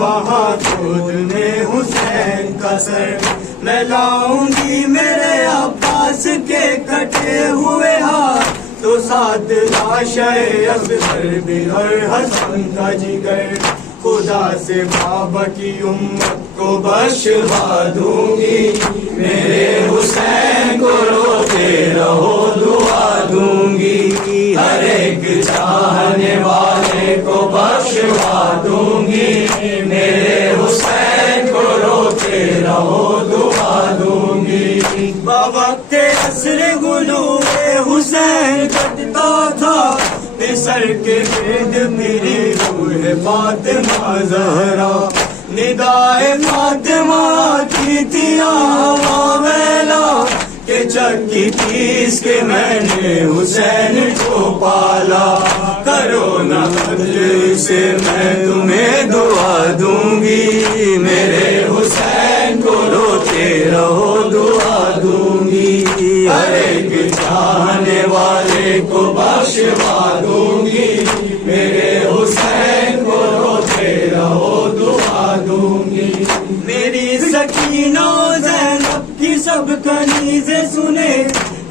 وہاں کھودنے حسین کا سر، میں لاؤں گی میرے عباس کے کٹے ہوئے ہاتھ، تو ساتھ لاشیں اکبر بھی اور حسن کا جگر، خدا سے بابا کی امت کو بخشوا دوں گی، میرے حسین کو روتے رہو دعا دوں گی، ہر ایک چاہنے والے کو بخشوا دوں گی، میرے حسین کو روتے رہو دعا دوں گی۔ بوقت عصر غلو حسین کٹتا تھا سر کے گرد میری روح فاطمہ زہرا، ندائے فاطمہ کی تھی ہوا میلا، کہ چکی پیس کے میں نے حسین کو پالا، کرو نہ قدر سے میں تمہیں دعا دوں گی، میرے حسین کو روتے رہو دعا دوں گی، ہر ایک چاہنے والے کو بخشوا دوں گی، میرے حسین کو روتے رہو دعا دوں گی۔ میری سکینہ زینب کی سب کنیزیں سنے،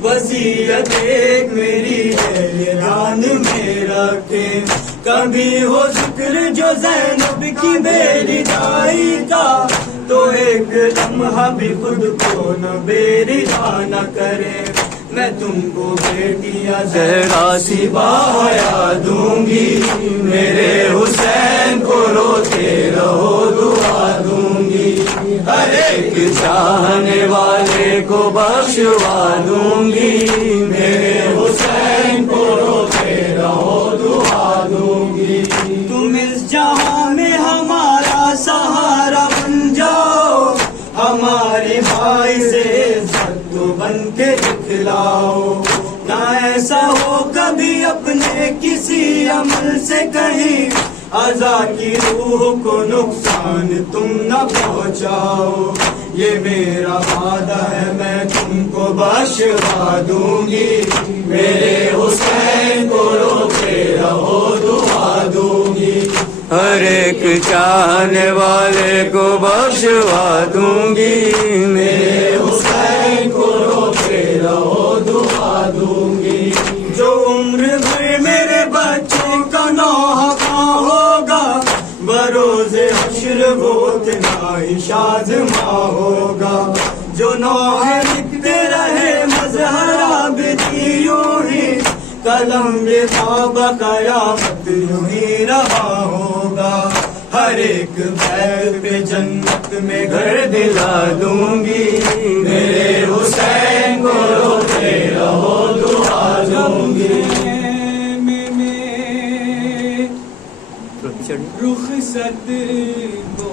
وصیت ایک میری ہے یہ دھیان میں رکھیں، کبھی ہو ذکر جو زینب کی میری دائی کا، تو ایک لمحہ بھی خود کو نہ بیرجا نہ کرے، میں تم کو بیٹیاں زہرا سی بایا دوں گی، میرے حسین کو روتے رہو دعا دوں گی، ہر ایک چاہنے والے کو بخشوا دوں گی، میرے حسین کو روتے رہو دعا دوں گی۔ تم اس جہاں میں ہمارا سہارا بن جاؤ، ہمارے بھائی سے عزت تو بن کے دکھلاؤ، نہ ایسا ہو کبھی اپنے کسی عمل سے کہیں عزا کی روح کو نقصان تم نہ پہنچاؤ، یہ میرا وعدہ ہے میں تم کو بخشوا دوں گی، میرے حسین کو روتے رہو دعا دوں گی، ہر ایک چاہنے والے کو بخشوا دوں گی، میرے حسین کو روتے رہو دعا دوں گی۔ جو عمر بھر میرے بچے کا نوحہ ہوگا، بروز حشر وہ اتنا ہی شادماں ہوگا، جو نوحہ لکھتے رہے مظہرہ بھی یوں ہی، قلم یہ خواب قیامت یوں ہی رہا ہوگا، ہر ایک بیل پہ جنت میں گھر دلا دوں گی، میرے حسین کو روتے رہو دعا دوں گی۔ رخصت کو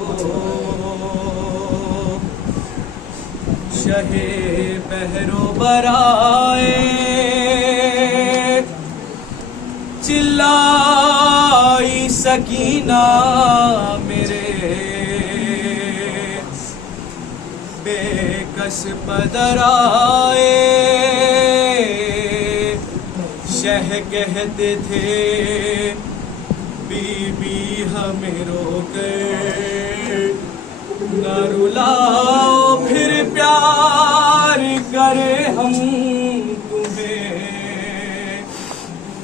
شہ بحر برائے چلائی سکینہ میرے بے کس پدرائے، شہ کہتے تھے بی بی ہمیں رو کر نہ رلاؤ، پھر پیار کرے ہم تمہیں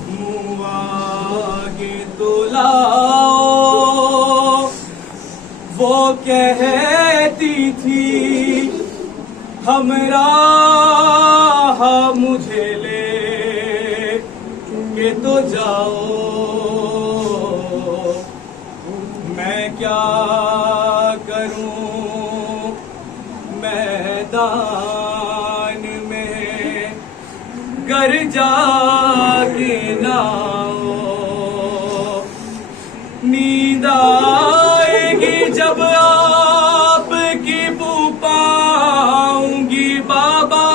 منہ آگے تو لاؤ، وہ کہتی تھی ہمراہ مجھے لے کے تو جاؤ، میں کیا کروں میدان میں گر جا کے نہ نیند آئے گی جب آپ کی بو پاؤں گی بابا،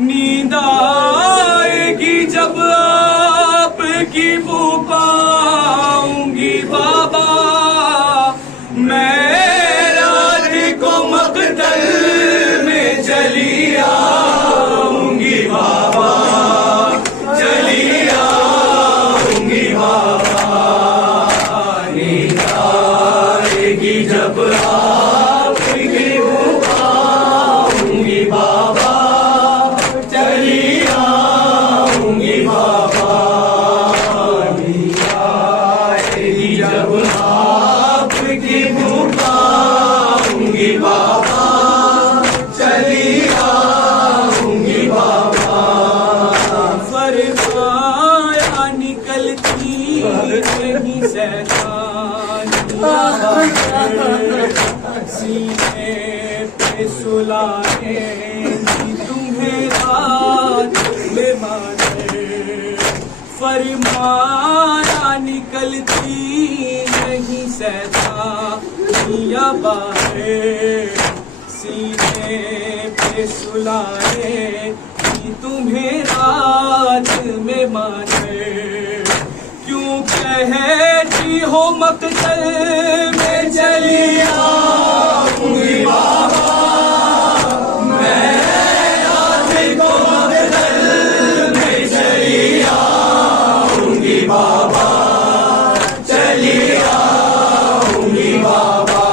نیند آئے گی جب آپ کی بو پاؤں گی بابا، میں رات کو مقتل میں چلی آؤں گی بابا، چلی سلائیں تمہیں رات میں مانے، فرمایا نکلتی نہیں سیدا یا باہر، سینے پہ سلائیں تمہیں رات میں مانے، کیوں کہتی ہو مقتل میں چلی آؤں گی بابا، میں رات کو مقتل میں چلی آؤں گی بابا، چلی آؤں گی بابا،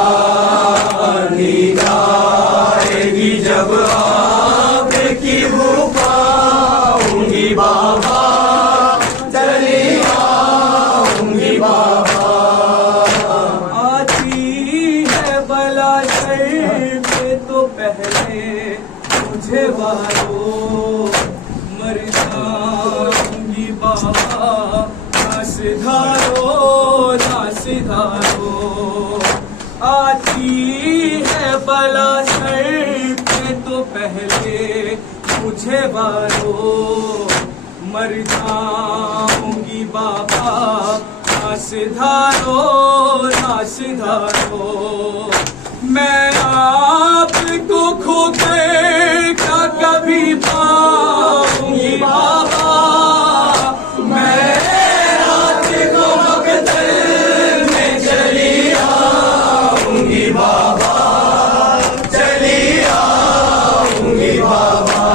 نیند آئے گی جب آپ کی بو پاؤں گی بابا، چلی آؤں گی بابا، آتی ہے بلا سر پہ تو پہلے مجھے والو مر جاؤں گی بابا، نہ سدھارو نہ سدھارو، آتی ہے بلا سر پہ تو پہلے مجھے والو مر جاؤں گی بابا، نہ سدھارو نہ سدھارو، میں آپ کو کھو کر کیا کبھی پاؤں گی بابا، میں رات کو مقتل میں چلی آؤں گی بابا، چلی آؤں گی بابا،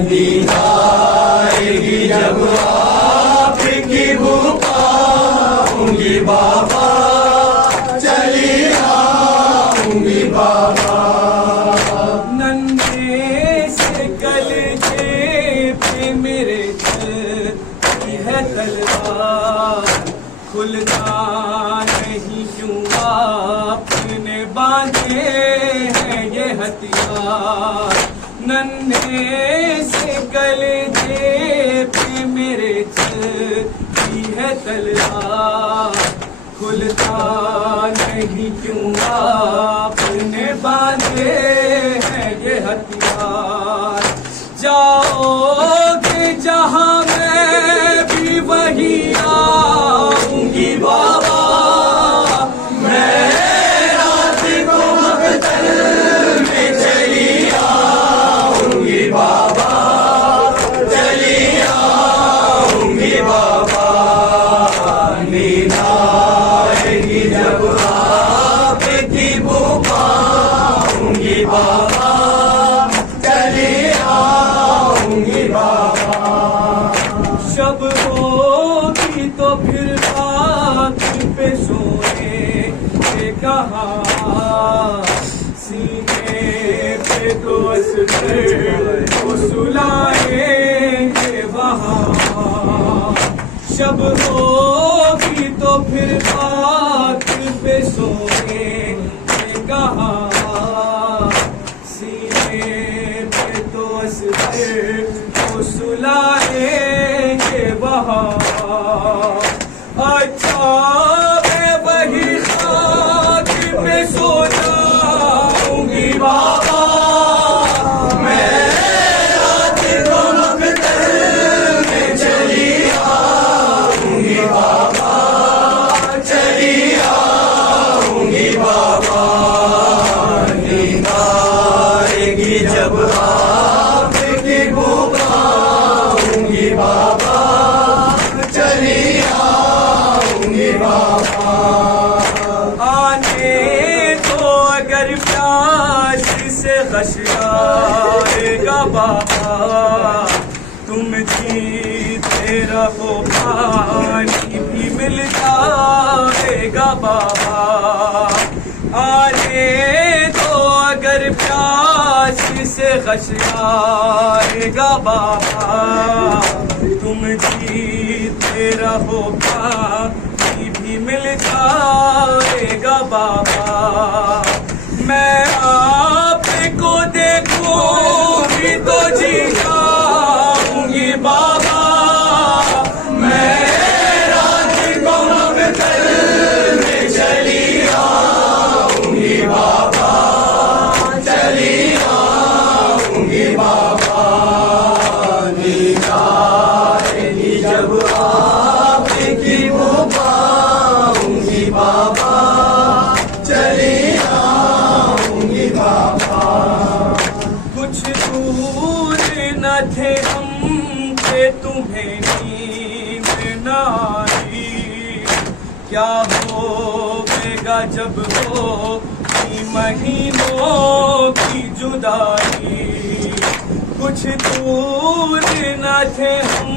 نیند آئے گی جب آپ کی بو پاؤں گی بابا، چلی آؤں گی بابا، ننھے سے کلچے پہ میرے چلتی ہے تلوار، کھلتا نہیں کیوں آپ نے باندھے ہیں یہ ہتھیار، ننھے سے کلچے پہ میرے چلتی ہے تلوار، کھلتا نہیں کیوں آپ نے باندھے ہیں یہ ہتھیار، جاؤ گے جہاں میں بھی وہی آؤں گی بابا، میں رات کو مقتل میں چلی آؤں گی بابا، چلی آؤں گی بابا، نیند آئے گی جب آپ کی بو پاؤں گی بابا، چلی آؤں گی بابا، شب ہوگی تو پھر رات پہ سونے کے کہاں، سینے پہ تو اسپر کو سلائیں گے وہاں، شب ہوگی تو پھر رات پہ سونے کے کہاں، سینے پہ تو اسپر کو سلائیں گے وہاں، اچھا میں وہی خاک پہ سو جاؤں گی بابا، میں رات کو مقتل میں چلی آؤں گی بابا، چلی آؤں گی بابا، نیند آئے گی جب آپ کی بو پاؤں گی بابا، چلی آؤں گی بابا، آنے تو اگر پیاس سے غشیائے گا بابا، تم جیتے رہو پانی بھی مل جائے گا بابا، آنے تو اگر پیاس سے غشیائے گا بابا، تم جیتے رہو پانی بھی مل جائے گا بابا، میں آپ کو دیکھوں گی تو جی جاؤں گی بابا، میں رات کو مقتل میں چلی آؤں گی بابا، چلی کچھ دور نہ تھے ہم کہ تمہیں نیند نہ آئی، کیا ہوئے گا جب ہوگی مہینوں کی جدائی، کچھ دور نہ تھے ہم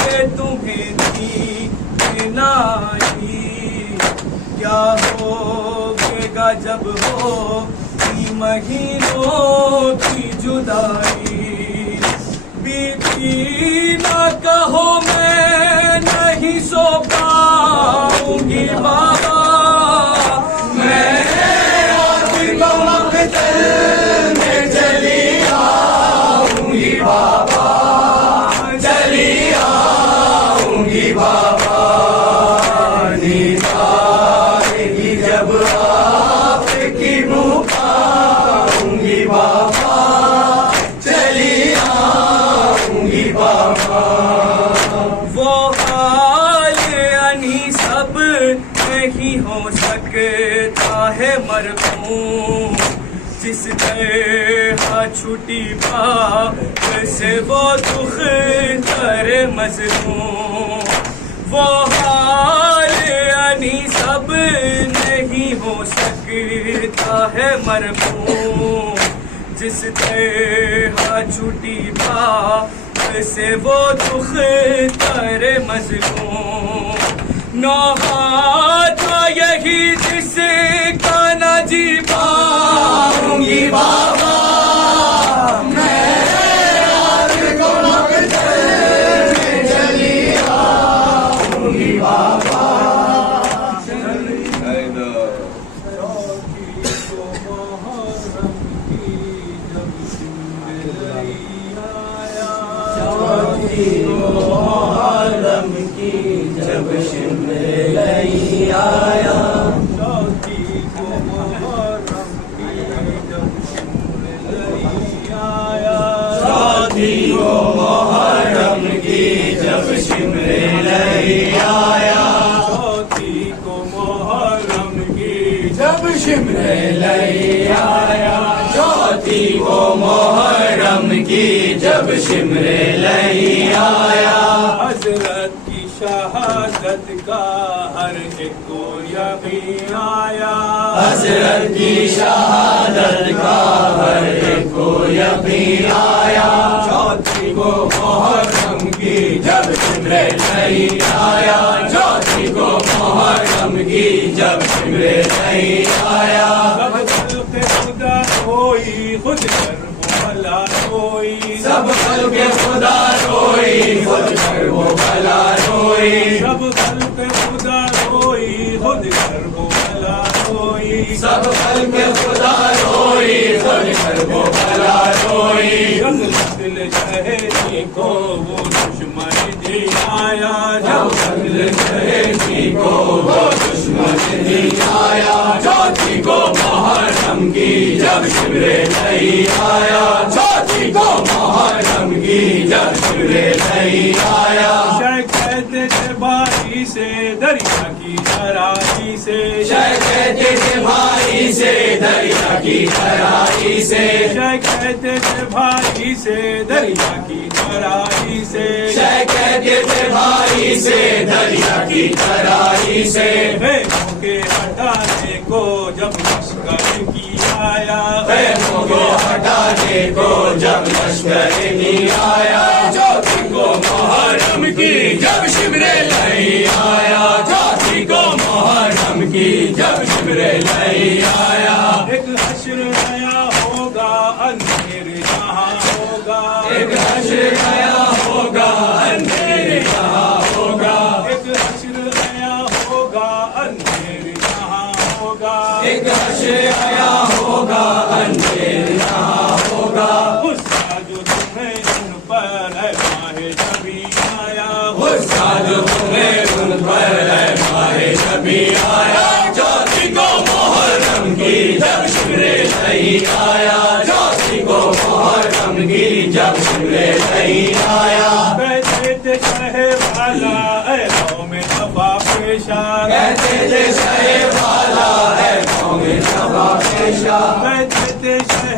کہ تمہیں نیند نہ آئی، کیا ہوئے گا جب ہوگی مہینوں کی جدائی، بیتی نہ کہو میں نہیں سو پاؤں گی بابا، میں آپ کو مقتل میں چلی آؤں گی بابا، چلی آؤں گی بابا، نیند آئے گی جب آپ کی پکاروں گی بابا، چلی آؤں گی بابا، وہ حال یعنی سب نہیں ہو سکتا ہے مرحوم، جس طرح چھٹی بات سے وہ دکھ کر مظلوم، وہ حال یعنی سب نہیں ہو سکتا ہے مرحوم، جس طرح چھٹی بات سے وہ دکھ کر مظلوم، نوحات یہی جس کا نہ جی پاؤں گی بابا، میں آپ کو مقتل میں چلی آؤں گی بابا، محرم کی جب شمر لئی آیا، چوتھی کو محرم کی جب شمر لئی آیا، چوتھی کو محرم کی جب شمر لئی آیا، چوتھی کو محرم کی جب شمر لئی آیا، چوتھی کو محرم کی جب شمر لئی آیا، حضرت کی شہادت کا ہر ایک کو یقین آیا، حضرت کی شہادت کا ہر ایک کو یقین آیا، چوتھی کو محرم کی جب شمر لئی آیا، چوتھی کو محرم کی جب شمر لئی آیا، سب خلق خدا روئی خود کر وہ بھلا روئی، سب خلق خدا روئی خود کر وہ بھلا روئی، سب خلق خدا روئی خود کر وہ بھلا روئی، سب خلق خدا روئی خود کر وہ بھلا روئی، جب دل شہری کو وہ دشمن دی آیا، جب دل شہری کو وہ دشمن دی آیا، چوتھی کو محرم کی جب شمر لئی آیا، چوتھی کو محرم کی جب شمر لئی آیا، شیخ کہتے تھے بھائی سے دریا کی ترائی سے، شیخ کہتے تھے بھائی سے دریا کی ترائی سے، شیخ کہتے تھے بھائی سے دریا کی ترائی سے، شیخ کہتے تھے بھائی سے دریا کی ترائی سے، خیموں کے ہٹانے کو جب لشکر کی آیا، خیموں کو ہٹانے کو جب لشکر کی آیا، چوتھی کو محرم کی جب شمر لئی آیا، چوتھی کو محرم کی جب شمر لئی آیا، ایک حشر نیا ہوگا اندھیر جہاں ہوگا، ایک حشر نیا ہوگا اندھیر جہاں ہوگا، ایک حشر نیا ہوگا اندھیر جہاں ہوگا، ایک حشر نیا ہوگا اندھیر جہاں ہوگا، غصہ جو تمہیں ان پر ہے ماہ شبی آیا، غصہ جو تمہیں ان پر ہے ماہ شبی آیا، چوتھی کو محرم کی جب شمر لئی آیا، چوتھی کو محرم کی جب شمر لئی آیا، کہتے تھے شہ والا اے قوم صفا پیشہ، کہتے تھے شہ والا اے قوم صفا پیشہ، کہتے تھے شہ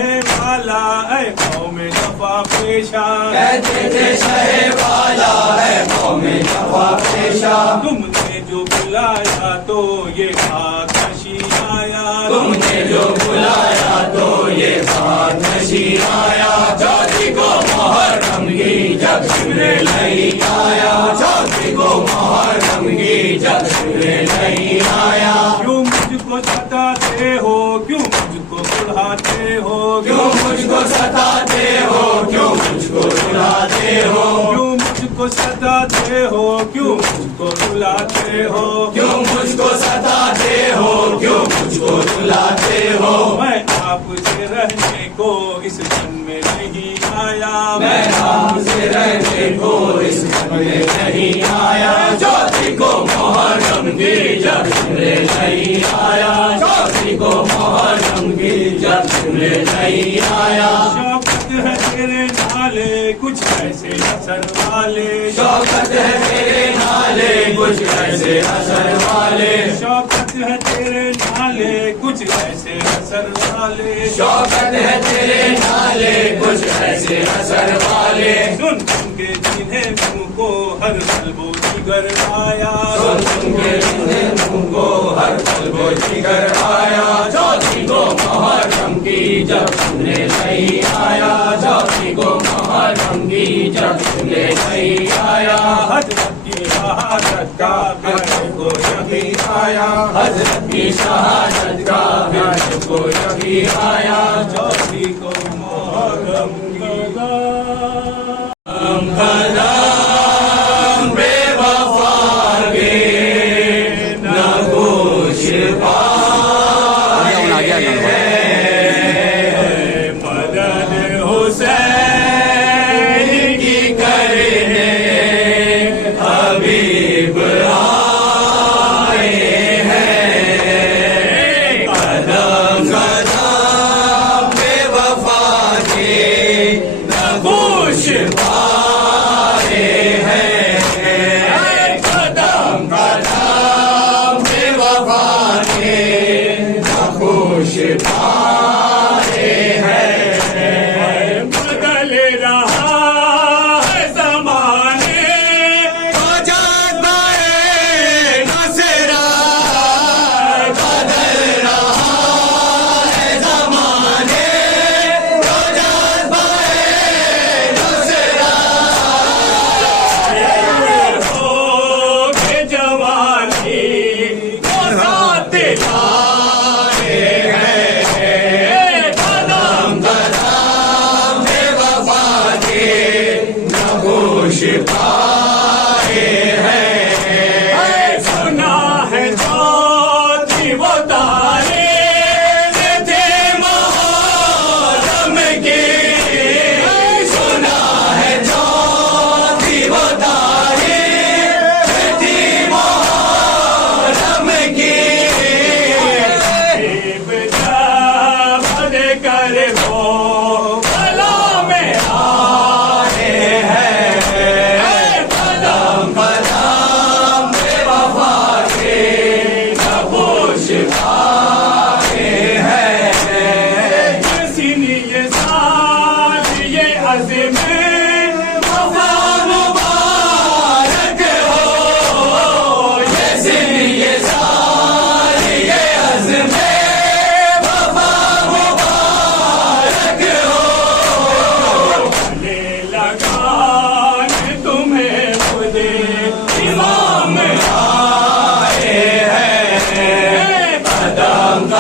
والا اے قوم جفا پیشہ کہتے تھے شہ والا ہے قوم جفا پیشہ تم نے جو بلایا تو یہ آتشی آیا تم نے جو بلایا تو یہ بات نشی آیا چوتھی کو محرم کی جب جبریل نہیں آیا چوتھی کو محرم کی جب جبریل نہیں آیا کیوں مجھ کو ستاتے ہو کیوں مجھ کو بلاتے ہو کیوں مجھ کو ستاتے ہو کیوں مجھ کو رلاتے ہو کیوں مجھ کو ستاتے ہو کیوں مجھ کو بلاتے ہو کیوں مجھ کو ستاتے ہو کیوں مجھ کو رلاتے ہو میں آپ سے رہنے کو اس جن میں نہیں آیا میں آپ سے رہنے کو اس گھر میں نہیں آیا چوتھی کو محرم کی جب جبریل نہیں آیا چوتھی کو محرم کی جب جبریل نہیں آیا شوقت ہے تیرے نالے کچھ ایسے اثر والے شوقت ہے تیرے نالے کچھ ایسے اثر والے شوقت ہے تیرے نالے کچھ ایسے اثر والے شوقت ہے تیرے نالے کچھ ایسے اثر والے سن سن کے جنہیں منہ کو ہر قلب و جگر آیا سن کے منہ کو ہر قلب و جگر آیا چوتھی کو محرم کی جب تمہیں نہیں آیا چوتھی کو محرم کی جب تمہیں نہیں آیا حضرت کی شہادت کا گھر کو یقین آیا حضرت کی شہادت کا گھر کو یقین آیا چوتھی کو محرم کی ہم قدم بے وفا کے نہ کچھ پائے ہیں مدد حسین کی کرنے حبیب آئے ہیں قدم قدم بے وفا کے نہ کچھ پائے ہیں قدم قدم بے وفا کے نہ خوش پائے ہیں بدل رہا ہے زمانے تو جاتا ہے نصرہ بدل رہا ہے زمانے تو جاتا ہے نصرہ ہو کے جوانی کو ساتھ لائے ہیں قدم قدم بے وفا کے نہ خوش پائے ہیں سنا ہے جو تھی وہ تارے تھے محرم کے سنا ہے جو تھی وہ تاریخ تھی محرم کی بڑے کر وہ بلا میں آئے ہیں قدم قدم بے وفا کے نہ خوش پائے ہیں کسی نے یہ سال یہ عزم وفا مبارک ہو جیسے یہ سال یہ عزم وفا مبارک ہو لے لگان تمہیں خود امام آئے ہیں قدم قدم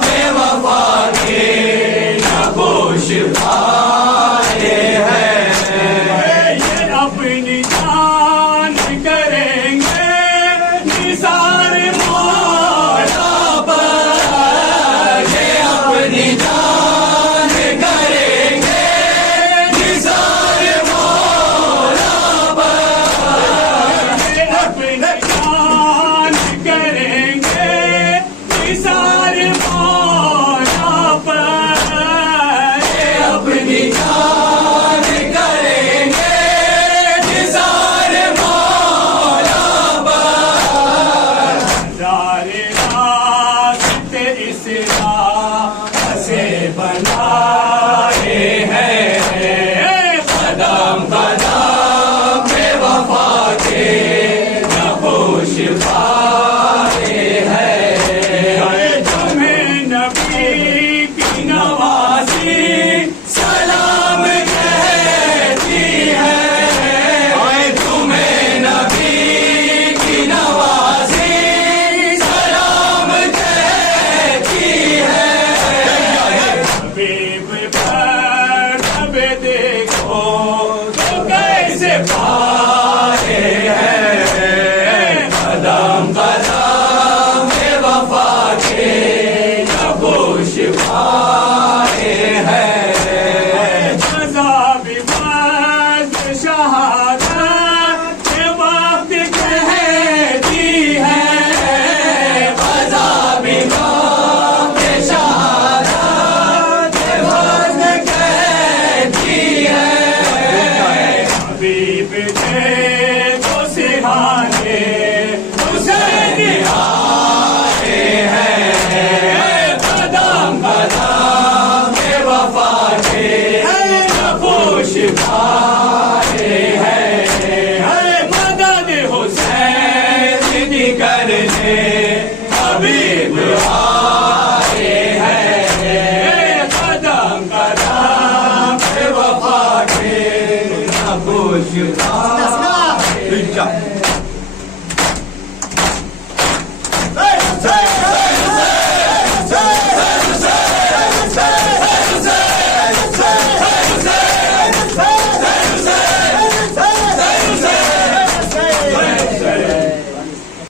بے وفا کے نہ خوش پائے ہیں یہ اپنی جان کریں گے نثار مولا پر یہ اپنی جان کریں گے نثار مولا پر یہ اپنی جان کریں گے نثار مولا پر یہ اپنی بنائے ہیں قدم قدم بے وفا کے نقوش پائے ہیں تمہیں نبی کی نوازی سلام کہتی ہے تمہیں نبی کی نوازی سلام کہتی ہے حبیب پر جب دیکھو تو کیسے پائے ہیں قدم قدم بے وفا کے نقوش پائے ہیں عذاب باز شہادت کے وقت کہتی ہے عذاب موت شہادت کے وقت کہتی ہے حبیب تھے تو سہانے حسین آئے ہیں قدم قدم بے وفا کے نقوش پائے ہیں مدد حسین دی کرنے حبیب آئے ہیں قدم قدم بے وفا کے نقوش